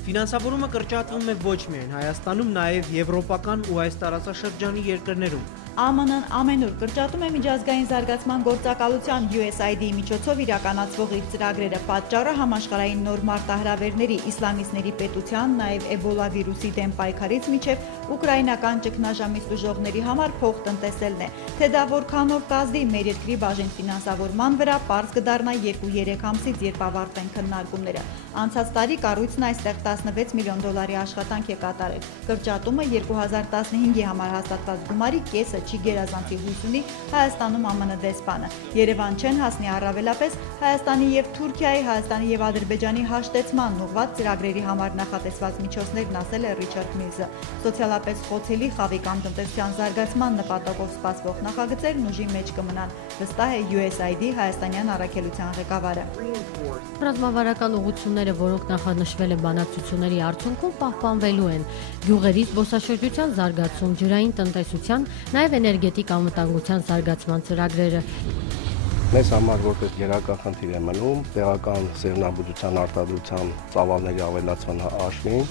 Ֆինանսավորումը կրճատվում է ոչ միայն Հայաստանում, նաև եվրոպական ու այս տարածաշրջանի երկրներում։ ԱՄՆ-ն ամենուր կրճատում է միջազգային զարգացման գործակալության USAID-ի միջոցով իրականացվող իր ծրագրերը, պատճառը համաշխարհային նոր մարտահրավերների, իսլամիստների պետության, նաև էբոլա վիրուսի դեմ պայքարից մինչև ուկրաինական ճգնաժամից տուժողների համար փող տնտեսելն է։ Թե դա որքանով կազդի մեր երկրի բաժին ֆինանսավորման վրա, պարզ կդառնա 2-3 ամսից, երբ ավարտվեն քննարկումները։ Անցած տարի կառույցն այստեղ 16 միլիոն դոլարի աշխատանք է կատարել։ Կրճատումը 2015-ի համար հաստատված գումարի կեսը չի գերազանցի հույս ունի Հայաստանում ԱՄՆ դեսպանը։ Երևան չեն հասնի առավելապես Հայաստանի եւ Թուրքիայի, Հայաստանի եւ Ադրբեջանի հաշտեցման ուղղված ծրագրերի համար նախատեսված միջոցներն, ասել է Ռիչարդ Միլզը։ Սոցիալապես խոցելի խավի կամ տնտեսության զարգացման նպատակով սպասվող նախագծերն ուժի մեջ կմնան, վստահ է USAID հայաստանյան առաքելության ղեկավարը։ Ռազմավարական ուղղությունները, որոնք նախանշվել են բանակցությունների արդյունքում, պահպանվելու են։ Գյուղերի զբոսաշրջության զարգացում, ջրային տնտեսության, նաև էներգետիկ անվտանգության զարգացման ծրագրերը։ Մեզ համար որպես գերակա խնդիր է մնում տեղական սերմնաբուծության արտադրության ծավալների ավելացման հաշվին,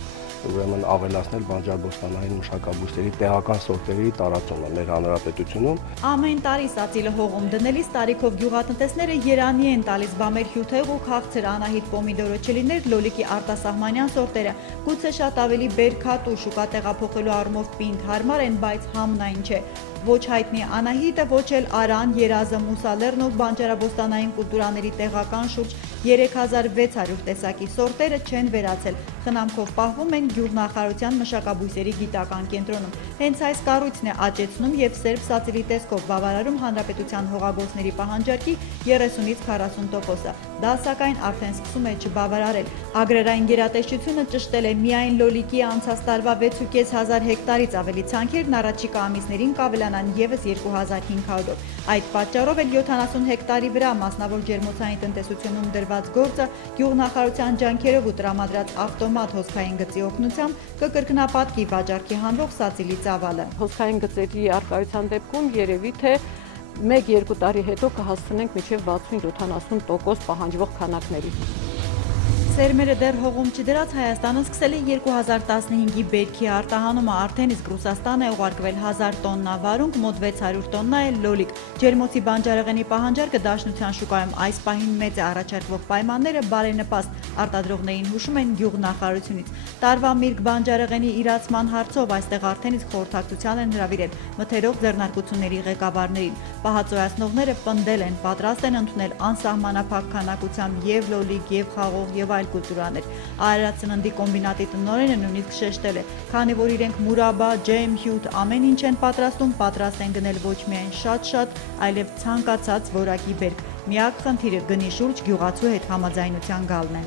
ուրեմն ավելացնել բանջարբոստանային մշակաբույսերի տեղական սորտերի տարածումը մեր հանրապետությունում։ Ամեն տարի սածիլը հողում դնելիս տարիքով գյուղատնտեսները երանի են տալիս բամեր հյութեղ ու քաղցր անահիտ պոմիդորը չլիներ լոլիկի արտասահմանյան սորտերը, գուցե շատ ավելի բերքատու, շուկա տեղափոխելու առումով պինդ հարմար են, բայց համն այն չէ։ Ոչ հայտնի անահիտը, ոչ էլ արան, երազը, մուսալերն ու բանջարաբոստանային կուլտուրաների տեղական շուրջ 3600 տեսակի սորտերը չեն վերացել, խնամքով պահվում են գյուղնախարարության մշակաբույսերի գիտական կենտրոնում։ Հենց այս կառույցն է աճեցնում եւ սերբ սածիլի տեսքով բավարարում հանրապետության հողագործների պահանջարկի 30-ից 40%-ը։ Դա սակայն արդեն սկսում է չբավարարել։ Ագրարային գերատեսչությունը ճշտել է միայն լոլիկի անցած տարվա 6500 հեկտարից ավելի ցանքերն առաջիկա ամիսներին կավելանան եւս 2500-ով։ Այդ պատճառով էլ 70 հեկտարի վրա մասնավոր ջերմոցային տնտեսությունում դրված գործը գյուղնախարարության ջանքերով ու տրամադրած ավտոմատ հոսքային գծի օգնությամբ կկրկնապատկի վաճառքի հանվող սածիլի ծավալը։ Հոսքային գծերի առկայության դեպքում երևի թե 1-2 տարի հետո կհասցնենք մինչև 60-70% պահանջվող քանակների։ Սերմերը դեռ հողում չդրած Հայաստանը սկսել է 2015-ի բերքի արտահանումը, արդեն իսկ Ռուսաստան է ուղարկվել 1000 տոննա վարունգ, մոտ 600 տոննա է լոլիկ։ Ջերմոցի բանջարեղենի պահանջարկը Դաշնության շուկայում այս պահին մեծ է, առաջարկվող պայմանները բարենպաստ, արտադրողներին հուշում են գյուղնախարարությունից։ Տարվա միրգ բանջարեղենի իրացման հարցով այստեղ արդեն իսկ խորհրդակցության են հրավիրել մթերող ձեռնարկությունների ղեկավարներին։ Պահածոյացնողները պնդել են, պատրաստ են ընդունել անսահմանափակ քանակությամբ եւ լոլիկ, եւ խաղող, եւ այլ կուլտուրաներ։ Արարած սննդի կոմբինատի տնօրենը նույնիսկ շեշտել է, քանի որ իրենք մուրաբա, ջեմ, հյութ ամեն ինչ են պատրաստում, պատրաստ են գնել ոչ միայն շատ, այլև ցանկացած որակի բերք։ Միակ խնդիրը գնի շուրջ գյուղացու հետ համաձայնության գալն է։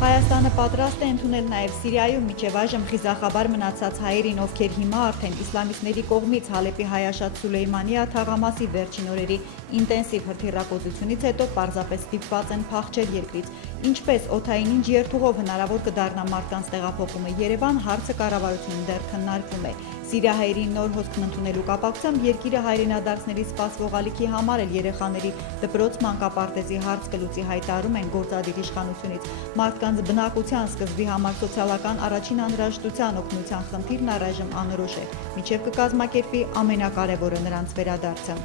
Հայաստանը պատրաստ է ընդունել նաև Սիրիայում մինչև այժմ խիզախաբար մնացած հայերին, ովքեր հիմա արդեն իսլամիստների կողմից Հալեպի հայաշատ Սուլեյմանիա թաղամասի վերջին օրերի ինտենսիվ հրթիռակոծությունից հետո պարզապես ստիպված են փախչել երկրից։ Ինչպես օդային ինչ երթուղով հնարավոր կդառնա մարդկանց տեղափոխումը Երևան, հարցը կառավարությունում դեռ քննարկվում է։ Սիրիահայերի նոր հոսքն ընդունելու կապակցությամբ երկիրը հայրենադարձների սպասվող ալիքի համար էլ երեխաների դպրոց մանկապարտեզի հարց կլուծի, հայտարարում են գործադիր իշխանությունից։ Մարդկանց բնակության սկզբի համար սոցիալական առաջին անհրաժեշտության օգնության խնդիրն առայժմ անորոշ է, մինչև կկազմակերպվի ամենակարևորը նրանց վերադարձը։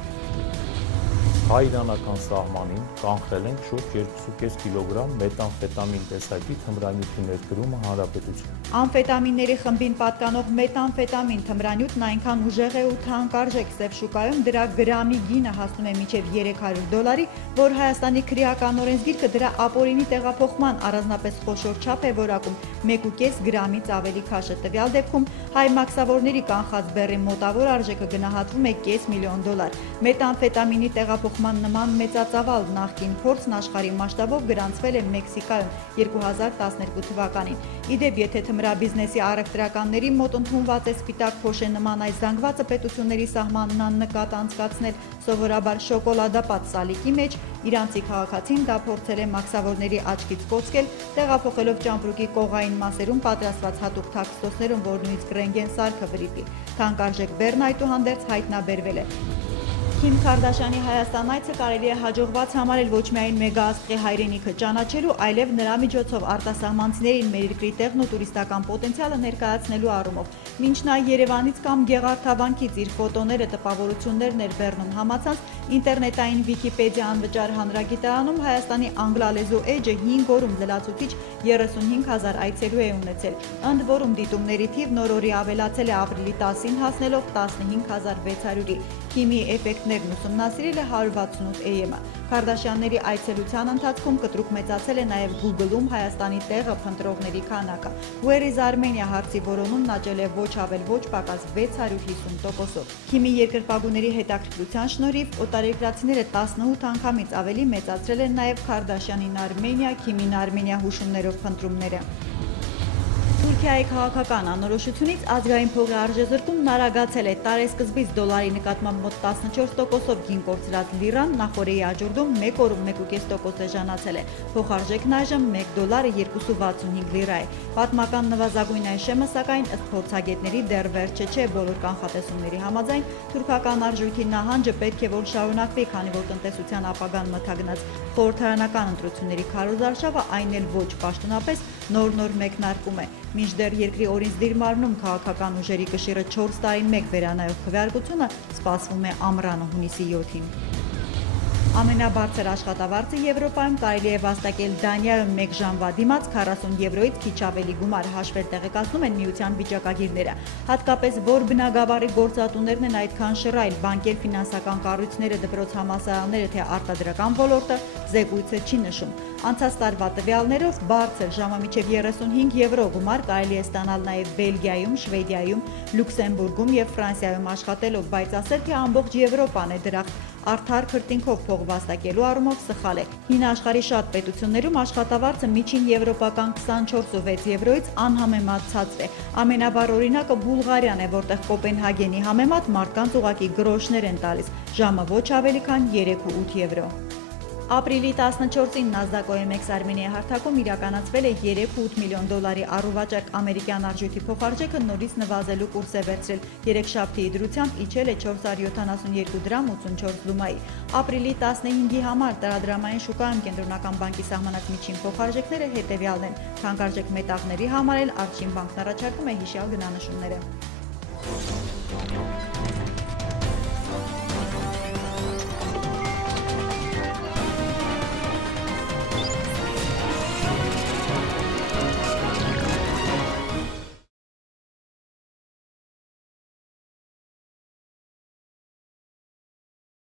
Հայ-իրանական սահմանին կանխել ենք շուրջ 2.5 կիլոգրամ մետամֆետամին տեսակի թմրանյութի ներկրումը հանրապետություն։ Ամֆետամինների խմբին պատկանող մետամֆետամին թմրանյութն այնքան ուժեղ է ու թանկարժեք սև շուկայում դրա գրամի գինը հասնում է մինչև $300, որ Հայաստանի քրեական օրենսգիրքը դրա ապօրինի տեղափոխման առանձնապես խոշոր չափ է որակում 1.5 գրամից ավելի քաշը։ Տվյալ դեպքում հայ մաքսավորների կանխած բեռի մոտավոր արժեքը գնահատվում է $500,000։ Մետամֆետամինի տեղափոխման նման մեծածավալ նախկին փորձն աշխարհի մասշտաբով գրանցվել է Մեքսիկայում 2012 թվականին։ Իդեպ, եթե թմրաբիզնեսի առևտրականների մոտ ընդունված է սպիտակ փոշե նման այս զանգվածը պետությունների սահմանն աննկատ անցկացնել սովորաբար շոկոլադապատ սալիկի մեջ, իրանցի քաղաքացին դա փորձել է մաքսավորների աչքից կոծկել, տեղափոխելով ճամպրուկի կողային մասերում պատրաստված հատուկ թաքստոսներում, որ նույնիսկ ռենտգեն սարքը վրիպի։ Թանկարժեք բեռն այդուհանդերձ հայտնաբերվել է։ Քիմ Քարդաշյանի Հայաստան այցը կարելի է հաջողված համարել ոչ միայն մեգաաստղի հայրենիքը ճանաչելու, այլև նրա միջոցով արտասահմանցիներին մեր երկրի տեղն ու տուրիստական պոտենցիալը ներկայացնելու առումով։ Մինչ նա Երևանից կամ Գեղարդավանքից իր ֆոտոները, տպավորություններն էր բեռնում համացանց, ինտերնետային Վիկիպեդիա անվճար հանրագիտարանում Հայաստանի անգլալեզու էջը 5 օրում լրացուցիչ 35,000 այցելու է ունեցել, ընդ որում դիտումների թիվ նոր-օրի ավելացել է ապրիլի 10-ին հասնելով 15,600-ի։ Քիմի էֆեկտներն ուսումնասիրել է 168 AM-ը։ Քարդաշյանների այցելության ընթացքում կտրուկ մեծացել է նաև Google-ում Հայաստանի տեղը փնտրողների քանակը։ Where is Armenia հարցի որոնումն աճել է ոչ ավել ոչ պակաս 650%-ով։ Քիմի երկրպագուների հետաքրքրության շնորհիվ օտարերկրացիները 18 անգամից ավելի մեծացրել են նաև Քարդաշյանին Armenia, Քիմին Armenia հուշումներով փնտրումները։ Թուրքիայի քաղաքական անորոշությունից ազգային փողի արժեզրկումն արագացել է։ Տարեսկզբից դոլարի նկատմամբ մոտ 14%-ով գին կորցրած լիրան նախորդի աջորդում 1 օրում 1.5% էժանացել է։ Փոխարժեքն այժմ $1.265 լիրա է։ Պատմական նվազագույն այն շեմը, սակայն ըստ փորձագետների դեռ վերջը չէ։ Բոլոր կանխատեսումների համաձայն թուրքական արժույթի նահանջը պետք է որ շարունակվի, քանի որ տնտեսության ապագան մթագնած խորհրդարանական ընտրությունների քարոզարշավը այն էլ ոչ պաշտոնապես նոր մեկնարկում է։ Մինչդեռ երկրի օրենսդիր մարմնում քաղաքական ուժերի կշիռը 4 տարին մեկ վերանայող քվեարկությունը սպասվում է ամռանը հունիսի 7-ին։ Ամենաբարձր աշխատավարձը Եվրոպայում կարելի է վաստակել Դանիայում 1 ժամվա դիմաց 40 եվրոից քիչ ավելի գումար հաշվեր տեղեկացնում են միության վիճակագիրները։ Հատկապես որ բնագավառի գործատուներն են այդքան շռայլ, բանկեր, ֆինանսական կառույցները, դպրոց-համալսարանները, թե արտադրական ոլորտը զեկույցը չի նշում։ Անցած տարվա տվյալներով բարձր ժամը մինչև 35 եվրո գումար կարելի է ստանալ նաև Բելգիայում, Շվեդիայում, Լյուքսեմբուրգում և Ֆրանսիայում աշխատելով, բայց ասել թե ամբողջ Եվրոպան է դրախտ արդար քրտինքով փող վաստակելու առումով սխալ է։ Հին աշխարհի շատ պետություններում աշխատավարձը միջին եվրոպական 24.6 եվրոից անհամեմատ ցածր է։ Ամենավառ օրինակը Բուլղարիան է, որտեղ Կոպենհագենի համեմատ մարդկանց ուղղակի գրոշներ են տալիս, ժամը ոչ ավելի քան 3.8 եվրո։ Ապրիլի 14-ին NASDAQ OMX Armenia հարթակում իրականացվել է 3.8 միլիոն դոլարի առուվաճառք ամերիկյան արժույթի փոխարժեքը նորից նվազելու կուրս է վերցրել։ Երեքշաբթի դրությամբ իջել է 472 դրամ 84 լումայի։ Ապրիլի 15-ի համար տարադրամային շուկայում կենտրոնական բանկի սահմանած միջին փոխարժեքները հետևյալն են։ Թանկարժեք մետաղների համար էլ Առաջին բանկն առաջարկում է հիշյալ գնանշումները։